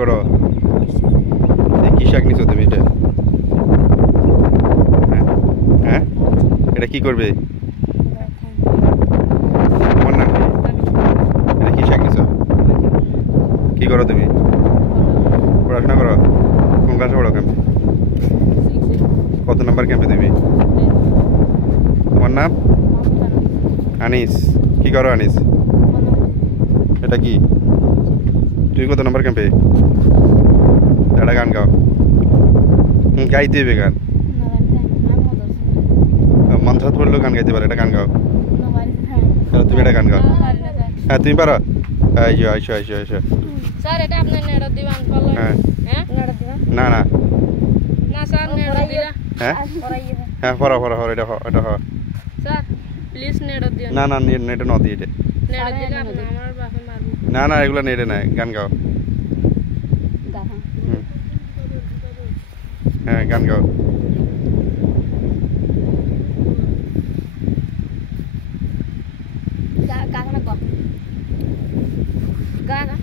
করো? কি শাক নিছো তুমি এটা? হ্যাঁ হ্যাঁ, এটা কি করবে? তোমার নাম কি? এটা কি শাক নিছো? কি করো তুমি? পড়াশোনা করো? কোন ক্লাসে পড়ো ক্যাম্পে? কত নাম্বার ক্যাম্পে তুমি? তোমার নাম? আনিস। কি করো আনিস? এটা কি? তুমি কত নাম্বার ক্যাম্পে? একটা গান গাও। গাইতে হবে গান। মন্ত্রাত পড়লেও গান গাইতে পারে, এটা গান গাও। তুমি একটা গান গাও। হ্যাঁ তুমি পারো। আইসো আইসো আইসো আইসো। স্যার এটা আপনি নেড়া দিবেন বলো। হ্যাঁ হ্যাঁ নেড়া দিবেন না না না স্যার নেড়া দিলা। হ্যাঁ হ্যাঁ পড়ো পড়ো পড়ো, এটা এটা স্যার প্লিজ নেড়া দিন। না না নেটে ন দিয়ে নেড়া দিলে আপনি আমার বাপে মারবে। না না এগুলো নেটে নাই, গান গাও। হ্যাঁ গান গাও। গা গা না গা গা